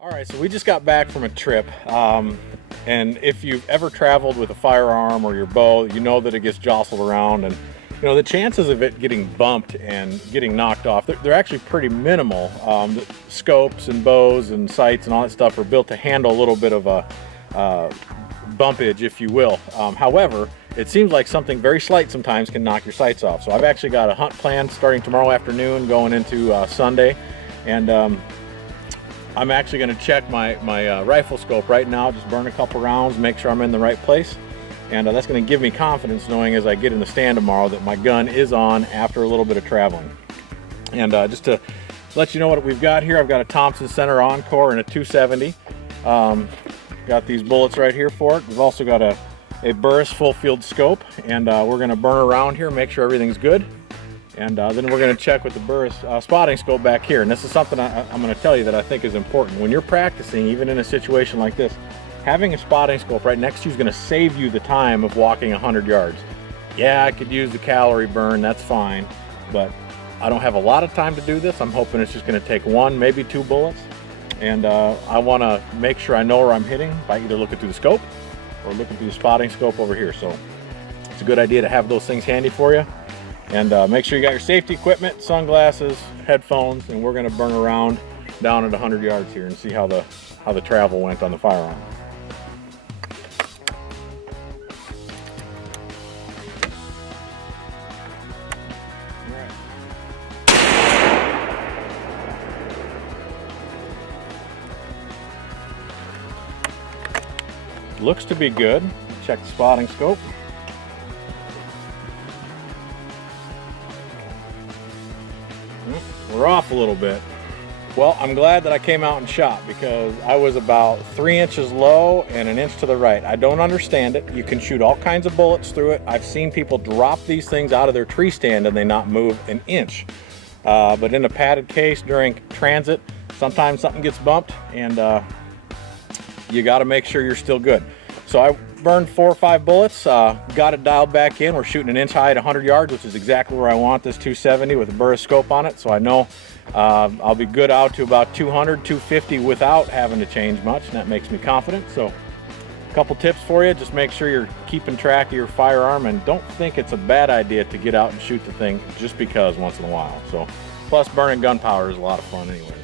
All right, so we just got back from a trip, and if you've ever traveled with a firearm or your bow, you know that it gets jostled around, and the chances of it getting bumped and getting knocked off, they're actually pretty minimal. The scopes and bows and sights and all that stuff are built to handle a little bit of a bumpage, if you will. However, it seems like something very slight sometimes can knock your sights off. So I've actually got a hunt planned starting tomorrow afternoon going into Sunday, and I'm actually going to check my rifle scope right now, just burn a couple rounds, make sure I'm in the right place, and that's going to give me confidence knowing as I get in the stand tomorrow that my gun is on after a little bit of traveling. And just to let you know what we've got here, I've got a Thompson Center Encore and a 270. Got these bullets right here for it. We've also got a Burris full field scope, and we're going to burn around here, make sure everything's good. And then we're going to check with the Burris spotting scope back here. And this is something I'm going to tell you that I think is important. When you're practicing, even in a situation like this, having a spotting scope right next to you is going to save you the time of walking 100 yards. Yeah, I could use the calorie burn, that's fine. But I don't have a lot of time to do this. I'm hoping it's just going to take one, maybe two bullets. And I want to make sure I know where I'm hitting by either looking through the scope or looking through the spotting scope over here. So it's a good idea to have those things handy for you. And make sure you got your safety equipment, sunglasses, headphones, and we're going to burn around down at 100 yards here and see how the travel went on the firearm. Looks to be good. Check the spotting scope. We're off a little bit. Well, I'm glad that I came out and shot because I was about 3 inches low and 1 inch to the right. I don't understand it. You can shoot all kinds of bullets through it. I've seen people drop these things out of their tree stand and they not move an inch. But in a padded case during transit, sometimes something gets bumped and you got to make sure you're still good. So I burned 4 or 5 bullets, got it dialed back in. We're shooting 1 inch high at 100 yards, which is exactly where I want this 270 with a Burris scope on it. So I know I'll be good out to about 200, 250 without having to change much, and that makes me confident. So a couple tips for you, just make sure you're keeping track of your firearm and don't think it's a bad idea to get out and shoot the thing just because once in a while. So plus burning gunpowder is a lot of fun anyway.